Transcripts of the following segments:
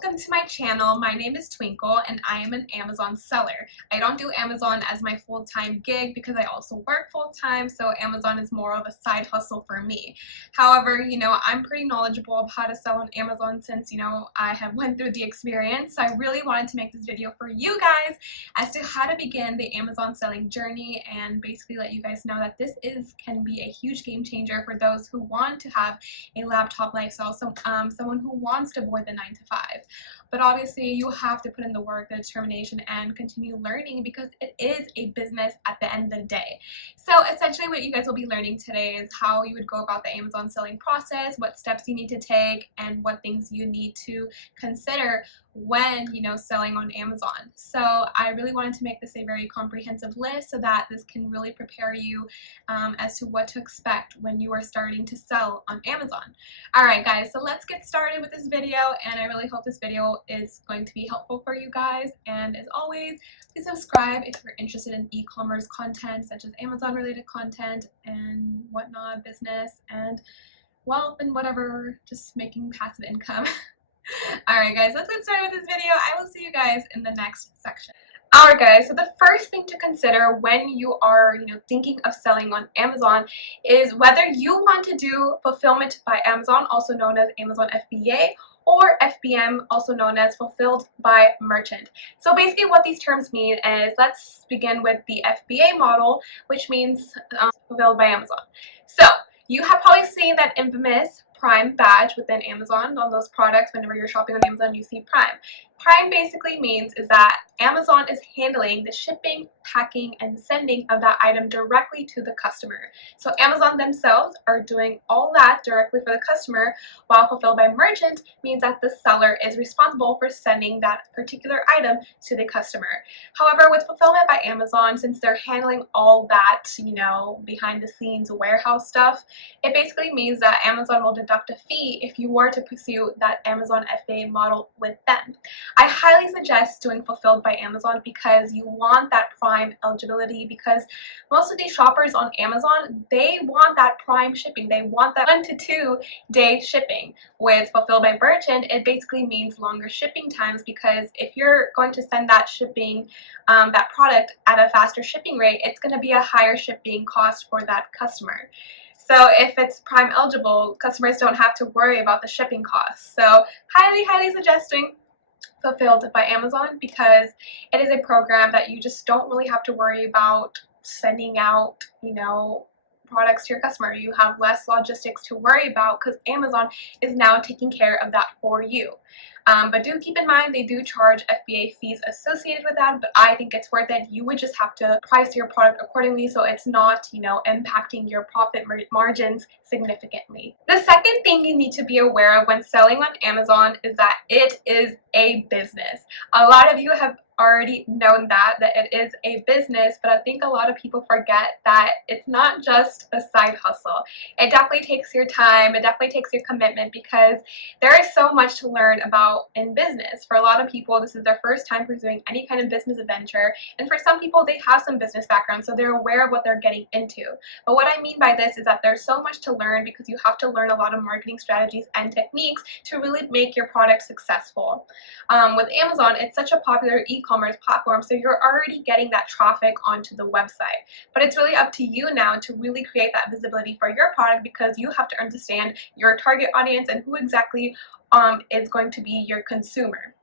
welcome to my channel. My name is Twinkle and I am an Amazon seller. I don't do Amazon as my full-time gig because I also work full-time, so Amazon is more of a side hustle for me. However, I'm pretty knowledgeable of how to sell on Amazon since, I have went through the experience. So I really wanted to make this video for you guys as to how to begin the Amazon selling journey and basically let you guys know that this can be a huge game changer for those who want to have a laptop lifestyle, someone who wants to avoid the 9-to-5. But obviously you have to put in the work, the determination, and continue learning because it is a business at the end of the day. So essentially what you guys will be learning today is how you would go about the Amazon selling process, what steps you need to take, and what things you need to consider when selling on Amazon. So I really wanted to make this a very comprehensive list so that this can really prepare you as to what to expect when you are starting to sell on Amazon. Alright guys, so let's get started with this video, and I really hope this video is going to be helpful for you guys. And as always, please subscribe if you're interested in e-commerce content such as Amazon related content and whatnot, business and wealth and whatever, just making passive income. Alright guys, let's get started with this video. I will see you guys in the next section. Alright guys, so the first thing to consider when you are thinking of selling on Amazon is whether you want to do fulfillment by Amazon, also known as Amazon FBA, or FBM, also known as fulfilled by merchant. So basically what these terms mean is, let's begin with the FBA model, which means fulfilled by Amazon. So you have probably seen that infamous Prime badge within Amazon on those products. Whenever you're shopping on Amazon, you see Prime. Prime basically means is that Amazon is handling the shipping, packing, and sending of that item directly to the customer. So Amazon themselves are doing all that directly for the customer, while fulfilled by merchant means that the seller is responsible for sending that particular item to the customer. However, with fulfillment by Amazon, since they're handling all that, behind the scenes warehouse stuff, it basically means that Amazon will deduct a fee if you were to pursue that Amazon FBA model with them. I highly suggest doing fulfilled by Amazon because you want that Prime eligibility, because most of these shoppers on Amazon, they want that Prime shipping. They want that 1 to 2 day shipping. With fulfilled by merchant, it basically means longer shipping times, because if you're going to send that shipping, that product at a faster shipping rate, it's going to be a higher shipping cost for that customer. So if it's Prime eligible, customers don't have to worry about the shipping costs. So highly suggesting fulfilled by Amazon, because it is a program that you just don't really have to worry about sending out, products to your customer. You have less logistics to worry about because Amazon is now taking care of that for you. But do keep in mind they do charge FBA fees associated with that, but I think it's worth it. You would just have to price your product accordingly so it's not, impacting your profit margins significantly. The second thing you need to be aware of when selling on Amazon is that it is a business. A lot of you have already known that it is a business, but I think a lot of people forget that it's not just a side hustle. It definitely takes your time, it definitely takes your commitment, because there is so much to learn about in business. For a lot of people, this is their first time pursuing any kind of business adventure, and for some people they have some business background, so they're aware of what they're getting into. But what I mean by this is that there's so much to learn, because you have to learn a lot of marketing strategies and techniques to really make your product successful. With Amazon, it's such a popular e-commerce platform, so you're already getting that traffic onto the website. But it's really up to you now to really create that visibility for your product, because you have to understand your target audience and who exactly is going to be your consumer.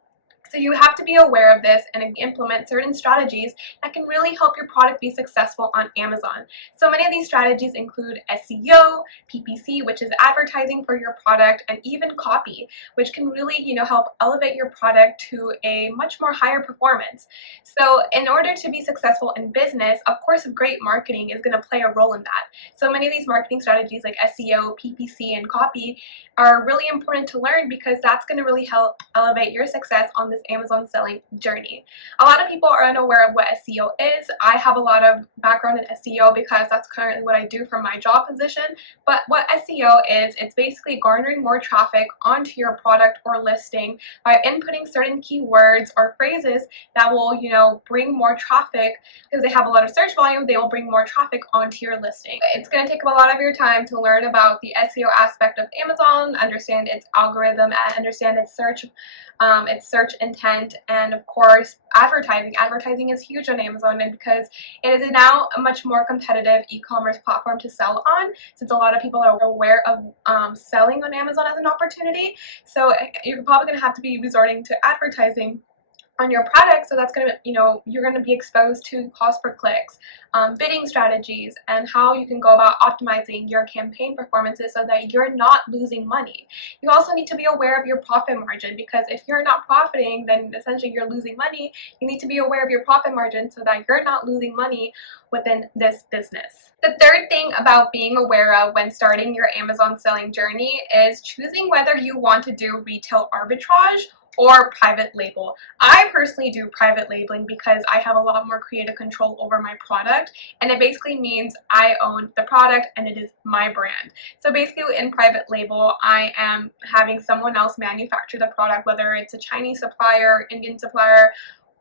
So you have to be aware of this and implement certain strategies that can really help your product be successful on Amazon. So many of these strategies include SEO, PPC, which is advertising for your product, and even copy, which can really, help elevate your product to a much more higher performance. So in order to be successful in business, of course, great marketing is going to play a role in that. So many of these marketing strategies like SEO, PPC, and copy are really important to learn, because that's going to really help elevate your success on the this Amazon selling journey. A lot of people are unaware of what SEO is. I have a lot of background in SEO because that's currently what I do for my job position. But what SEO is, it's basically garnering more traffic onto your product or listing by inputting certain keywords or phrases that will, bring more traffic. Because they have a lot of search volume, they will bring more traffic onto your listing. It's going to take a lot of your time to learn about the SEO aspect of Amazon, understand its algorithm, understand its search intent, and of course advertising. Advertising is huge on Amazon, and because it is now a much more competitive e-commerce platform to sell on, since a lot of people are aware of selling on Amazon as an opportunity. So you're probably going to have to be resorting to advertising on your product, so that's going to, you're going to be exposed to cost per clicks, bidding strategies, and how you can go about optimizing your campaign performances so that you're not losing money. You also need to be aware of your profit margin, because if you're not profiting, then essentially you're losing money. You need to be aware of your profit margin so that you're not losing money within this business. The third thing about being aware of when starting your Amazon selling journey is choosing whether you want to do retail arbitrage or private label. I personally do private labeling because I have a lot more creative control over my product, and it basically means I own the product and it is my brand. So basically in private label, I am having someone else manufacture the product, whether it's a Chinese supplier, Indian supplier,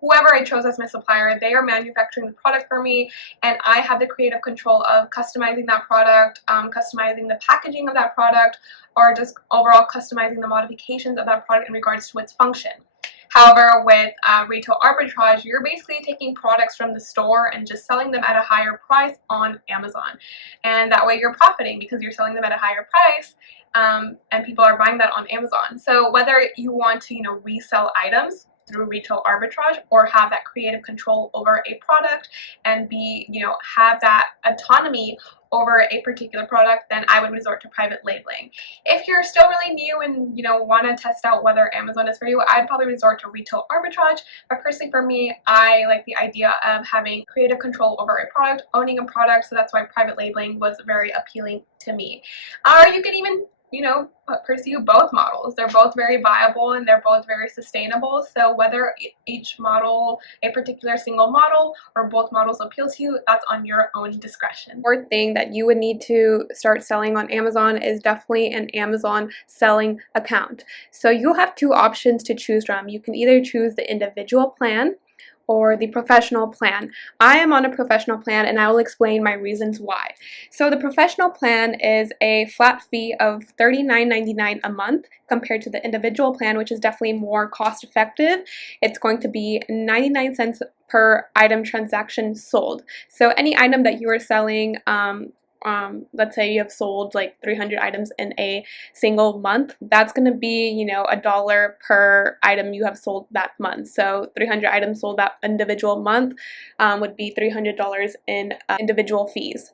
whoever I chose as my supplier. They are manufacturing the product for me, and I have the creative control of customizing that product, customizing the packaging of that product, or just overall customizing the modifications of that product in regards to its function. However, with retail arbitrage, you're basically taking products from the store and just selling them at a higher price on Amazon. And that way you're profiting because you're selling them at a higher price, and people are buying that on Amazon. So whether you want to, resell items through retail arbitrage or have that creative control over a product and have that autonomy over a particular product, then I would resort to private labeling. If you're still really new and want to test out whether Amazon is for you, I'd probably resort to retail arbitrage. But personally for me, I like the idea of having creative control over a product, owning a product, so that's why private labeling was very appealing to me. Or you can even pursue both models. They're both very viable and they're both very sustainable. So whether each model, a particular single model, or both models appeal to you, that's on your own discretion. Fourth thing that you would need to start selling on Amazon is definitely an Amazon selling account. So you'll have two options to choose from. You can either choose the individual plan or the professional plan. I am on a professional plan, and I will explain my reasons why. So the professional plan is a flat fee of $39.99 a month compared to the individual plan, which is definitely more cost effective. It's going to be 99 cents per item transaction sold. So any item that you are selling, let's say you have sold like 300 items in a single month, that's going to be, $1 per item you have sold that month. So 300 items sold that individual month would be $300 in individual fees.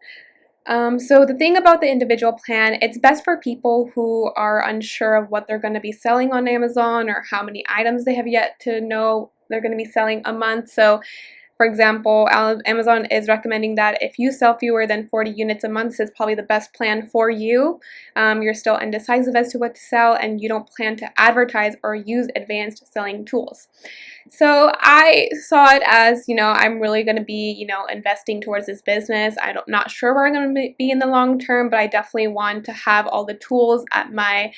So the thing about the individual plan, it's best for people who are unsure of what they're going to be selling on Amazon or how many items they have yet to know they're going to be selling a month. So for example, Amazon is recommending that if you sell fewer than 40 units a month, this is probably the best plan for you. You're still indecisive as to what to sell, and you don't plan to advertise or use advanced selling tools. So I saw it as, I'm really going to be, investing towards this business. I'm not sure where I'm going to be in the long term, but I definitely want to have all the tools at my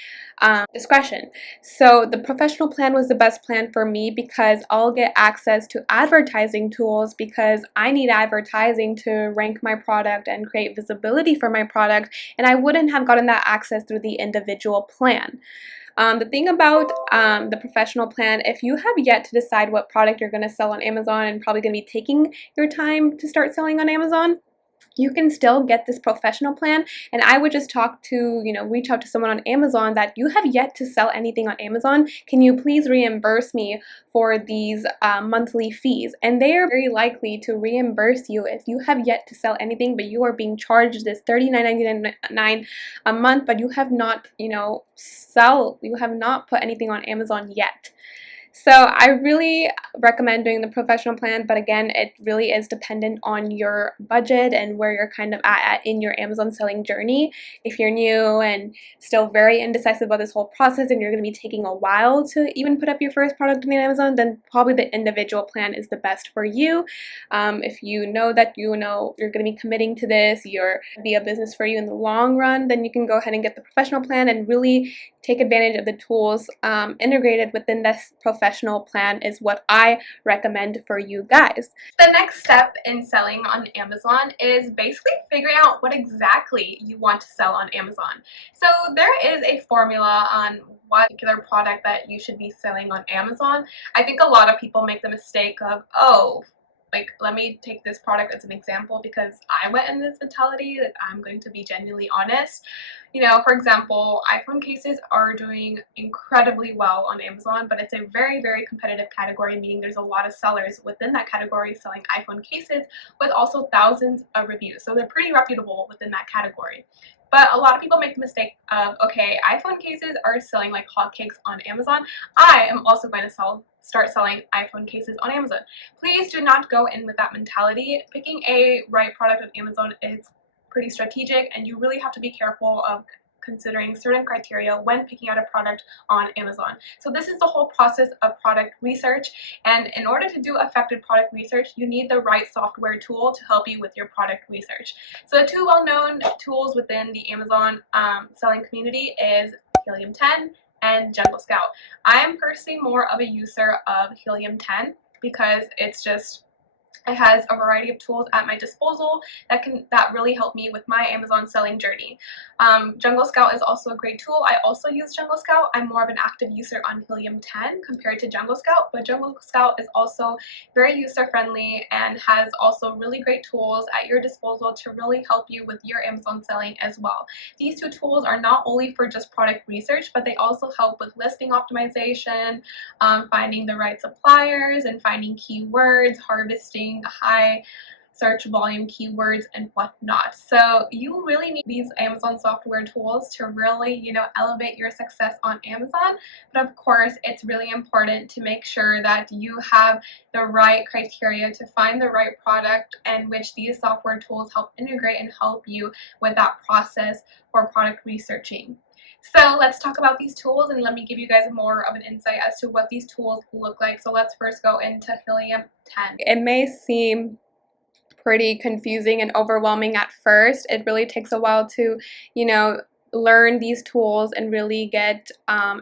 discretion. So the professional plan was the best plan for me because I'll get access to advertising tools, because I need advertising to rank my product and create visibility for my product, and I wouldn't have gotten that access through the individual plan. The thing about the professional plan, if you have yet to decide what product you're going to sell on Amazon and probably going to be taking your time to start selling on Amazon, you can still get this professional plan, and I would just reach out to someone on Amazon that you have yet to sell anything on Amazon. Can you please reimburse me for these monthly fees? And they are very likely to reimburse you if you have yet to sell anything, but you are being charged this $39.99 a month, but you have not, you have not put anything on Amazon yet. So I really recommend doing the professional plan, but again, it really is dependent on your budget and where you're kind of at in your Amazon selling journey. If you're new and still very indecisive about this whole process and you're going to be taking a while to even put up your first product on Amazon, then probably the individual plan is the best for you. If you know that you're going to be committing to this, you're going to be a business for you in the long run, then you can go ahead and get the professional plan and really take advantage of the tools integrated within this professional plan is what I recommend for you guys. The next step in selling on Amazon is basically figuring out what exactly you want to sell on Amazon. So there is a formula on what particular product that you should be selling on Amazon. I think a lot of people make the mistake of, oh, like, let me take this product as an example because I went in this mentality that I'm going to be genuinely honest. You know, for example, iPhone cases are doing incredibly well on Amazon, but it's a very, very competitive category, meaning there's a lot of sellers within that category selling iPhone cases with also thousands of reviews. So they're pretty reputable within that category. But a lot of people make the mistake of, okay, iPhone cases are selling like hotcakes on Amazon. I am also going to start selling iPhone cases on Amazon. Please do not go in with that mentality. Picking a right product on Amazon is pretty strategic, and you really have to be careful of considering certain criteria when picking out a product on Amazon. So this is the whole process of product research, and in order to do effective product research, you need the right software tool to help you with your product research. So the two well-known tools within the Amazon selling community is Helium 10 and JungleScout. I am personally more of a user of Helium 10 because it has a variety of tools at my disposal that really help me with my Amazon selling journey. JungleScout is also a great tool. I also use JungleScout. I'm more of an active user on Helium 10 compared to JungleScout, but JungleScout is also very user-friendly and has also really great tools at your disposal to really help you with your Amazon selling as well. These two tools are not only for just product research, but they also help with listing optimization, finding the right suppliers, and finding keywords, harvesting high search volume keywords and whatnot. So you really need these Amazon software tools to really, elevate your success on Amazon. But of course, it's really important to make sure that you have the right criteria to find the right product, and which these software tools help integrate and help you with that process for product researching. So let's talk about these tools, and let me give you guys more of an insight as to what these tools look like. So let's first go into Helium 10. It may seem pretty confusing and overwhelming at first. It really takes a while to, learn these tools and really get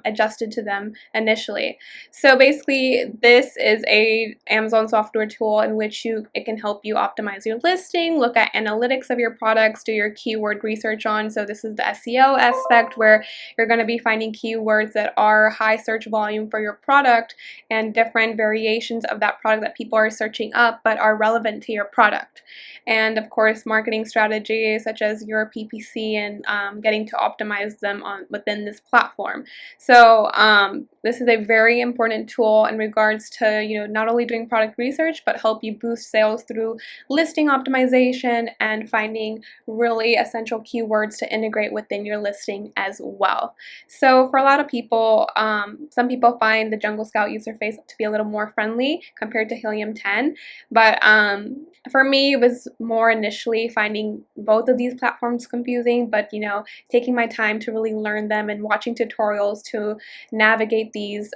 adjusted to them initially. So basically, this is a Amazon software tool in which it can help you optimize your listing, look at analytics of your products, do your keyword research on. So this is the SEO aspect where you're going to be finding keywords that are high search volume for your product and different variations of that product that people are searching up but are relevant to your product. And of course, marketing strategies such as your PPC and getting to optimize them within this platform. So this is a very important tool in regards to not only doing product research but help you boost sales through listing optimization and finding really essential keywords to integrate within your listing as well. So for a lot of people, some people find the JungleScout user face to be a little more friendly compared to Helium 10, but for me, it was more initially finding both of these platforms confusing, but taking my time to really learn them and watching tutorials to navigate these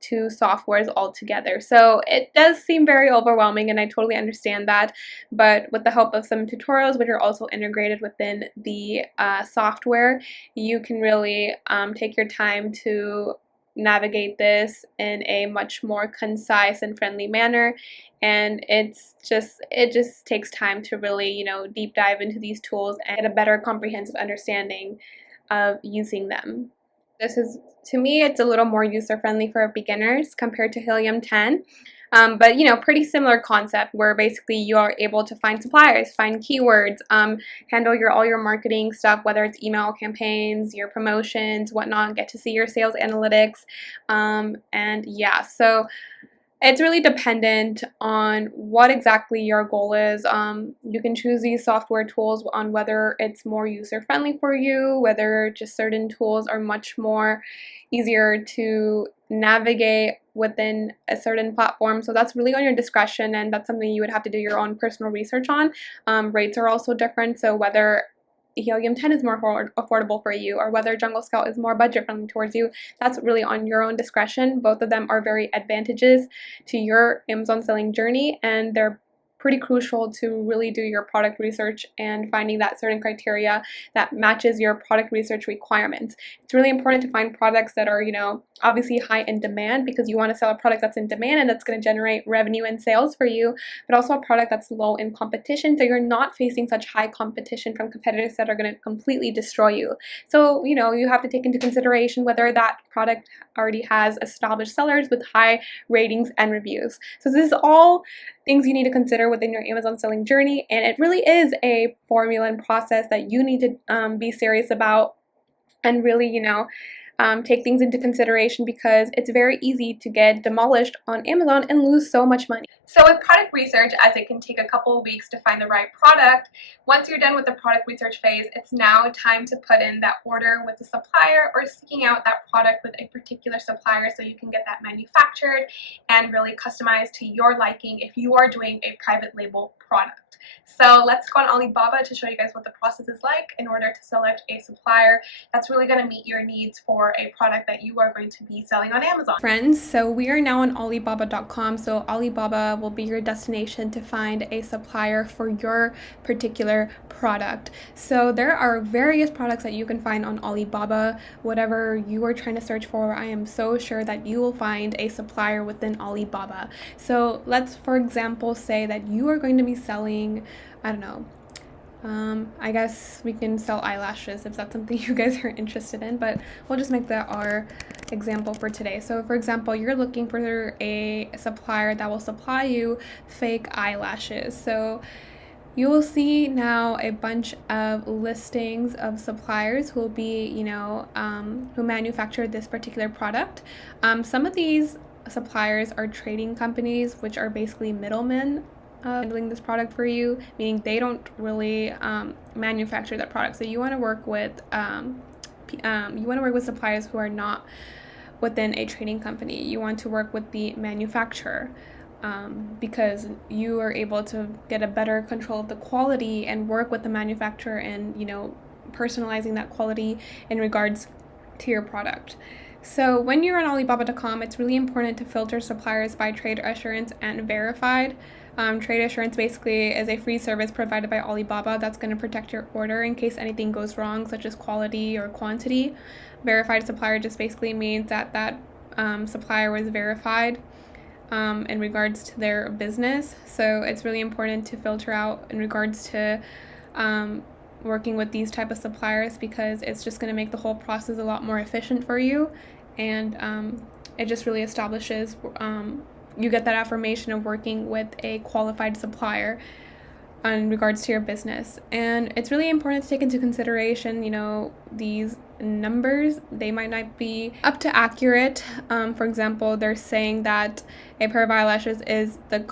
two softwares all together. So it does seem very overwhelming, and I totally understand that, but with the help of some tutorials, which are also integrated within the software, you can really take your time to navigate this in a much more concise and friendly manner. And it just takes time to really deep dive into these tools and get a better comprehensive understanding of using them. To me, it's a little more user-friendly for beginners compared to Helium 10. But pretty similar concept where basically you are able to find suppliers, find keywords, handle all your marketing stuff, whether it's email campaigns, your promotions, whatnot, get to see your sales analytics, and yeah, so it's really dependent on what exactly your goal is. You can choose these software tools on whether it's more user-friendly for you, whether just certain tools are much more easier to navigate within a certain platform. So that's really on your discretion, and that's something you would have to do your own personal research on. Rates are also different, so whether Helium 10 is more affordable for you or whether JungleScout is more budget friendly towards you, that's really on your own discretion. Both of them are very advantages to your Amazon selling journey, and they're pretty crucial to really do your product research and finding that certain criteria that matches your product research requirements. It's really important to find products that are, obviously high in demand, because you want to sell a product that's in demand and that's going to generate revenue and sales for you, but also a product that's low in competition, so you're not facing such high competition from competitors that are going to completely destroy you. So, you have to take into consideration whether that product already has established sellers with high ratings and reviews. So this is all things you need to consider within your Amazon selling journey, and it really is a formula and process that you need to be serious about and really, take things into consideration, because it's very easy to get demolished on Amazon and lose so much money. So with product research, as it can take a couple of weeks to find the right product, once you're done with the product research phase, it's now time to put in that order with the supplier or seeking out that product with a particular supplier so you can get that manufactured and really customized to your liking if you are doing a private label product. So let's go on Alibaba to show you guys what the process is like in order to select a supplier that's really going to meet your needs for a product that you are going to be selling on Amazon. Friends, so we are now on Alibaba.com. So Alibaba will be your destination to find a supplier for your particular product. So there are various products that you can find on Alibaba. Whatever you are trying to search for, I am so sure that you will find a supplier within Alibaba. So let's, for example, say that you are going to be selling, I don't know, I guess we can sell eyelashes if that's something you guys are interested in, but we'll just make that our example for today. So for example, you're looking for a supplier that will supply you fake eyelashes. So you will see now a bunch of listings of suppliers who will be, who manufacture this particular product. Some of these suppliers are trading companies, which are basically middlemen handling this product for you, meaning they don't really manufacture that product. So you want to work with suppliers who are not within a trading company. You want to work with the manufacturer, because you are able to get a better control of the quality and work with the manufacturer and personalizing that quality in regards to your product. So when you're on Alibaba.com, it's really important to filter suppliers by trade assurance and verified. Trade assurance basically is a free service provided by Alibaba that's going to protect your order in case anything goes wrong, such as quality or quantity. Verified supplier just basically means that supplier was verified in regards to their business. So it's really important to filter out in regards to working with these type of suppliers, because it's just going to make the whole process a lot more efficient for you, and it just really establishes you get that affirmation of working with a qualified supplier in regards to your business. And it's really important to take into consideration, these numbers. They might not be up to accurate. For example, they're saying that a pair of eyelashes is the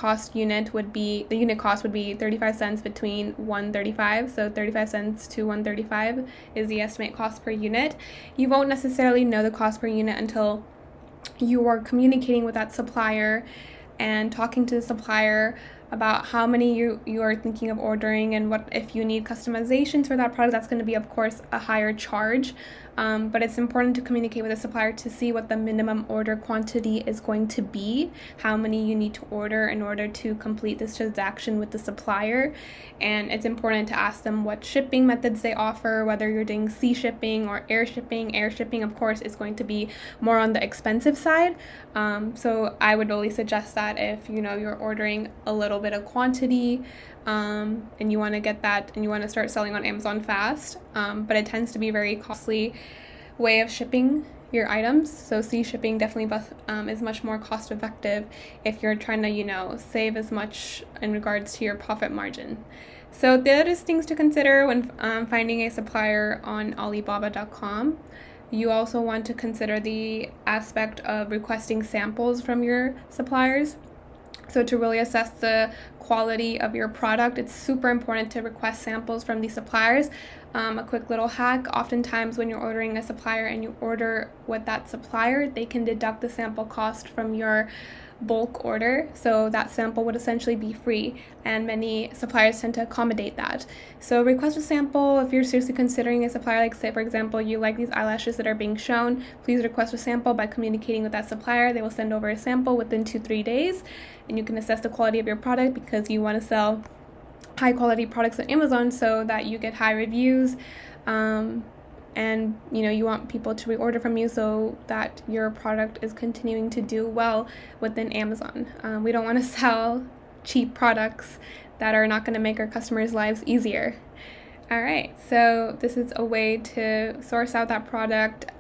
unit cost would be 35 cents between 135. So 35 cents to 135 is the estimate cost per unit. You won't necessarily know the cost per unit until you are communicating with that supplier and talking to the supplier about how many you are thinking of ordering, and what if you need customizations for that product. That's going to be, of course, a higher charge, but it's important to communicate with the supplier to see what the minimum order quantity is going to be, how many you need to order in order to complete this transaction with the supplier. And it's important to ask them what shipping methods they offer, whether you're doing sea shipping or air shipping. Air shipping, of course, is going to be more on the expensive side, so I would really suggest that if you're ordering a little bit of quantity, and you want to get that and you want to start selling on Amazon fast, but it tends to be a very costly way of shipping your items. So sea shipping definitely is much more cost effective if you're trying to save as much in regards to your profit margin. So there is things to consider when finding a supplier on Alibaba.com. You also want to consider the aspect of requesting samples from your suppliers. So to really assess the quality of your product, it's super important to request samples from these suppliers. A quick little hack, oftentimes when you're ordering a supplier and you order with that supplier, they can deduct the sample cost from your bulk order, so that sample would essentially be free, and many suppliers tend to accommodate that. So request a sample if you're seriously considering a supplier. Like, say for example you like these eyelashes that are being shown, please request a sample by communicating with that supplier. They will send over a sample within 2-3 days, and you can assess the quality of your product, because you want to sell high quality products on Amazon so that you get high reviews, and you want people to reorder from you so that your product is continuing to do well within Amazon. We don't want to sell cheap products that are not going to make our customers' lives easier. All right, so this is a way to source out that product,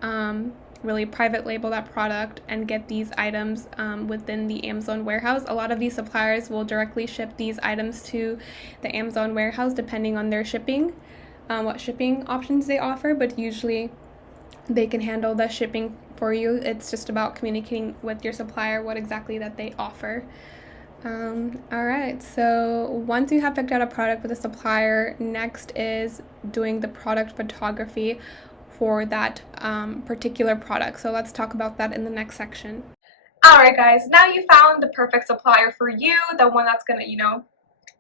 really private label that product, and get these items within the Amazon warehouse. A lot of these suppliers will directly ship these items to the Amazon warehouse depending on their shipping, what shipping options they offer, but usually they can handle the shipping for you. It's just about communicating with your supplier what exactly that they offer. Alright, so once you have picked out a product with a supplier, next is doing the product photography for that particular product. So let's talk about that in the next section. Alright guys, now you found the perfect supplier for you, the one that's gonna,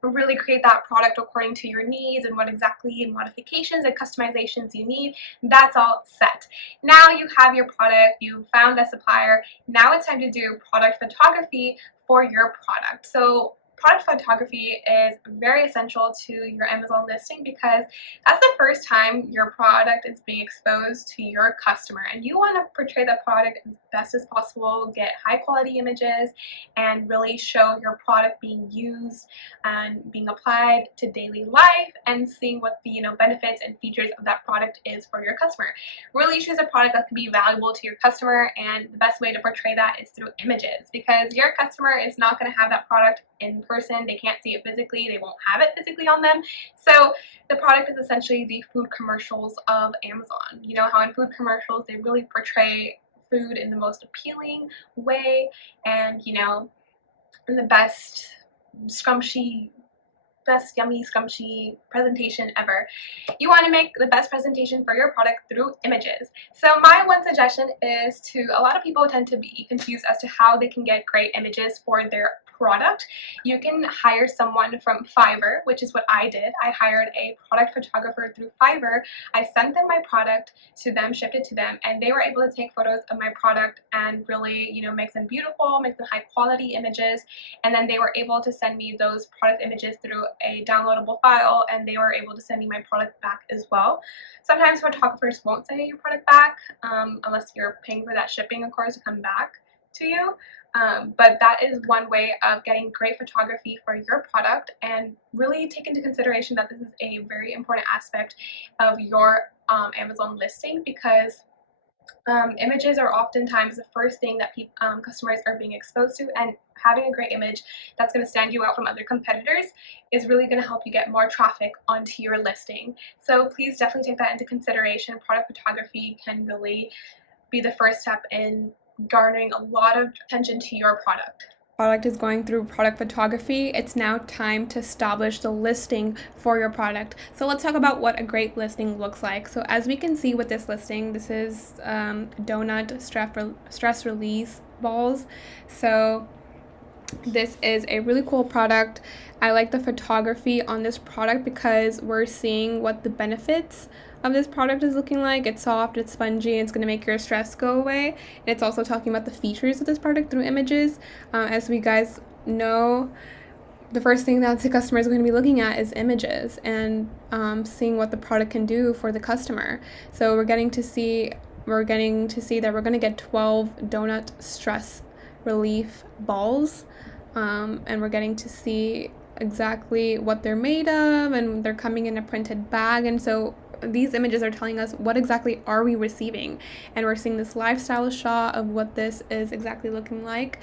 really create that product according to your needs and what exactly modifications and customizations you need. That's all set. Now you have your product, you found a supplier, now it's time to do product photography for your product. So product photography is very essential to your Amazon listing, because that's the first time your product is being exposed to your customer, and you want to portray the product as best as possible, get high quality images, and really show your product being used and being applied to daily life, and seeing what the benefits and features of that product is for your customer. Really choose a product that can be valuable to your customer, and the best way to portray that is through images, because your customer is not going to have that product in person. They can't see it physically, they won't have it physically on them. So the product is essentially the food commercials of Amazon. You know how in food commercials they really portray food in the most appealing way, and in the best yummy scrumptious presentation ever. You want to make the best presentation for your product through images. So my one suggestion is a lot of people tend to be confused as to how they can get great images for their product. You can hire someone from Fiverr, which is what I did. I hired a product photographer through Fiverr. I sent them my product to them, shipped it to them, and they were able to take photos of my product and really, make them beautiful, make them high quality images, and then they were able to send me those product images through a downloadable file, and they were able to send me my product back as well. Sometimes photographers won't send you your product back unless you're paying for that shipping, of course, to come back to you. But that is one way of getting great photography for your product, and really take into consideration that this is a very important aspect of your Amazon listing, because images are oftentimes the first thing that customers are being exposed to, and having a great image that's going to stand you out from other competitors is really going to help you get more traffic onto your listing. So please definitely take that into consideration. Product photography can really be the first step in garnering a lot of attention to your product. Product is going through product photography. It's now time to establish the listing for your product. So let's talk about what a great listing looks like. So as we can see with this listing, this is donut stress release balls. So this is a really cool product. I like the photography on this product because we're seeing what the benefits of this product is looking like. It's soft, it's spongy, it's going to make your stress go away. And it's also talking about the features of this product through images. As we guys know, the first thing that the customer is going to be looking at is images, and seeing what the product can do for the customer. So we're getting to see that we're going to get 12 donut stress relief balls, and we're getting to see exactly what they're made of, and they're coming in a printed bag. And so these images are telling us what exactly are we receiving, and we're seeing this lifestyle shot of what this is exactly looking like,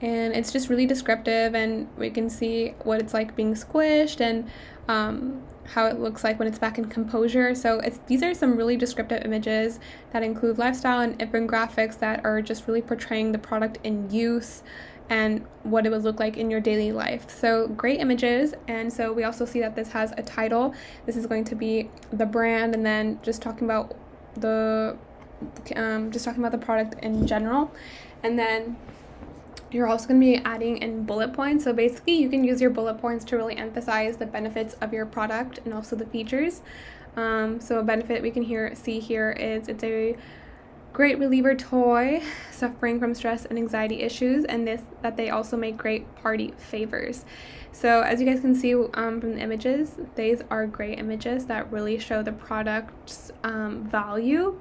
and it's just really descriptive, and we can see what it's like being squished, and how it looks like when it's back in composure. So these are some really descriptive images that include lifestyle and infographics that are just really portraying the product in use, and what it would look like in your daily life. So great images. And so we also see that this has a title. This is going to be the brand, and then just talking about the product in general. And then you're also going to be adding in bullet points. So basically you can use your bullet points to really emphasize the benefits of your product and also the features. So a benefit we can see here is it's a great reliever toy suffering from stress and anxiety issues, and that they also make great party favors. So as you guys can see from the images, these are great images that really show the product's value.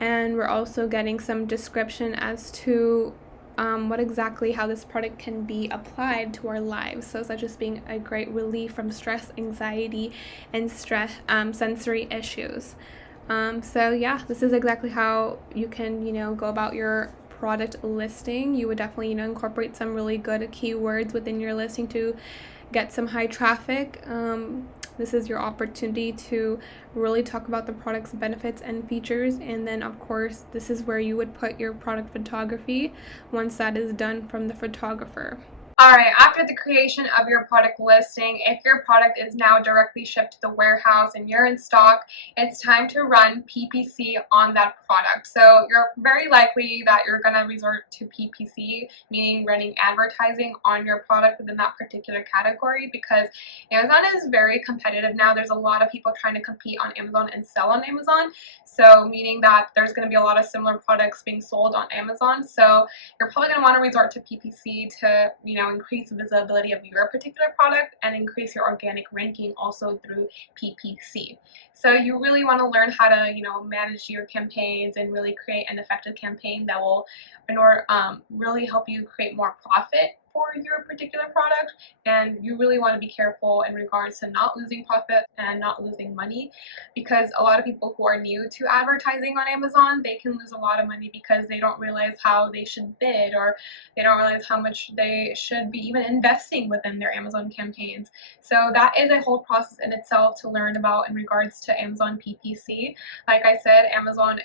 And we're also getting some description as to how this product can be applied to our lives. So such as being a great relief from stress, anxiety, and sensory issues. So yeah, this is exactly how you can, go about your product listing. You would definitely, incorporate some really good keywords within your listing to get some high traffic. This is your opportunity to really talk about the product's benefits and features. And then of course, this is where you would put your product photography once that is done from the photographer. Alright, after the creation of your product listing, if your product is now directly shipped to the warehouse and you're in stock, it's time to run PPC on that product. So you're very likely that you're going to resort to PPC, meaning running advertising on your product within that particular category, because Amazon is very competitive now. There's a lot of people trying to compete on Amazon and sell on Amazon. So meaning that there's going to be a lot of similar products being sold on Amazon. So you're probably going to want to resort to PPC to, increase the visibility of your particular product and increase your organic ranking also through PPC. So you really want to learn how to, manage your campaigns and really create an effective campaign that will, really help you create more profit for your particular product. And you really want to be careful in regards to not losing profit and not losing money, because a lot of people who are new to advertising on Amazon, they can lose a lot of money because they don't realize how they should bid, or they don't realize how much they should be even investing within their Amazon campaigns. So that is a whole process in itself to learn about in regards to Amazon PPC. Like I said, Amazon,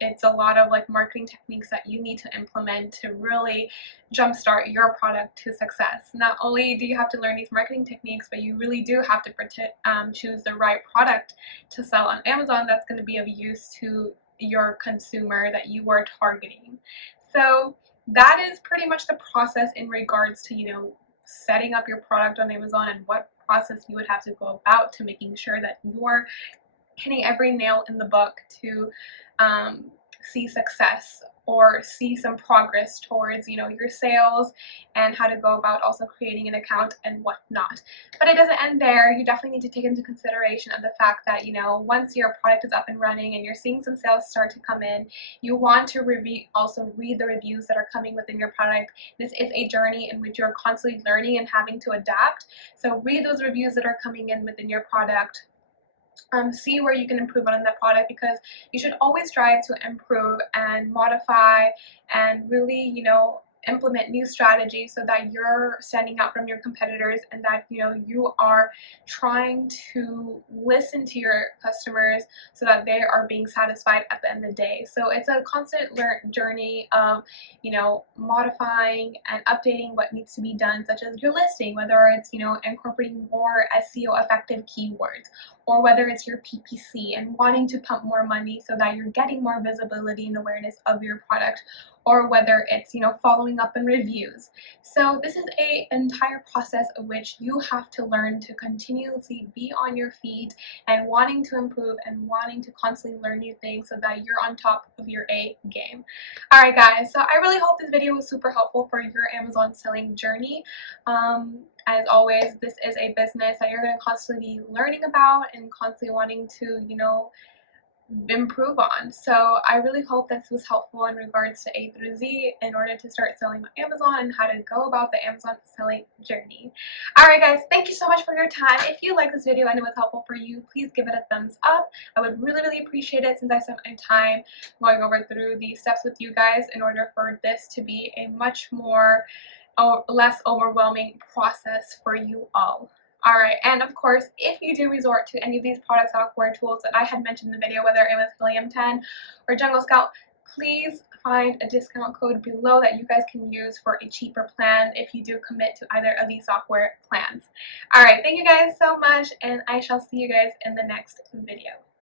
it's a lot of like marketing techniques that you need to implement to really jumpstart your product to success. Not only do you have to learn these marketing techniques, but you really do have to choose the right product to sell on Amazon that's going to be of use to your consumer that you are targeting. So that is pretty much the process in regards to, setting up your product on Amazon and what process you would have to go about to making sure that you're hitting every nail in the book to see success or see some progress towards, your sales, and how to go about also creating an account and whatnot. But it doesn't end there. You definitely need to take into consideration of the fact that, once your product is up and running and you're seeing some sales start to come in, you want to also read the reviews that are coming within your product. This is a journey in which you're constantly learning and having to adapt. So read those reviews that are coming in within your product. See where you can improve on that product, because you should always strive to improve and modify and really, implement new strategies so that you're standing out from your competitors, and that you are trying to listen to your customers so that they are being satisfied at the end of the day. So it's a constant journey of modifying and updating what needs to be done, such as your listing, whether it's incorporating more SEO effective keywords, or whether it's your PPC and wanting to pump more money so that you're getting more visibility and awareness of your product, or whether it's following up in reviews. So this is an entire process of which you have to learn to continuously be on your feet and wanting to improve and wanting to constantly learn new things so that you're on top of your A game. Alright guys, so I really hope this video was super helpful for your Amazon selling journey. As always, this is a business that you're going to constantly be learning about and constantly wanting to, improve on. So I really hope this was helpful in regards to A through Z in order to start selling on Amazon and how to go about the Amazon selling journey. Alright guys, thank you so much for your time. If you like this video and it was helpful for you, please give it a thumbs up. I would really appreciate it, since I spent my time going over through these steps with you guys in order for this to be a much more less overwhelming process for you all. Alright, and of course, if you do resort to any of these product software tools that I had mentioned in the video, whether it was Helium 10 or JungleScout, please find a discount code below that you guys can use for a cheaper plan if you do commit to either of these software plans. Alright, thank you guys so much, and I shall see you guys in the next video.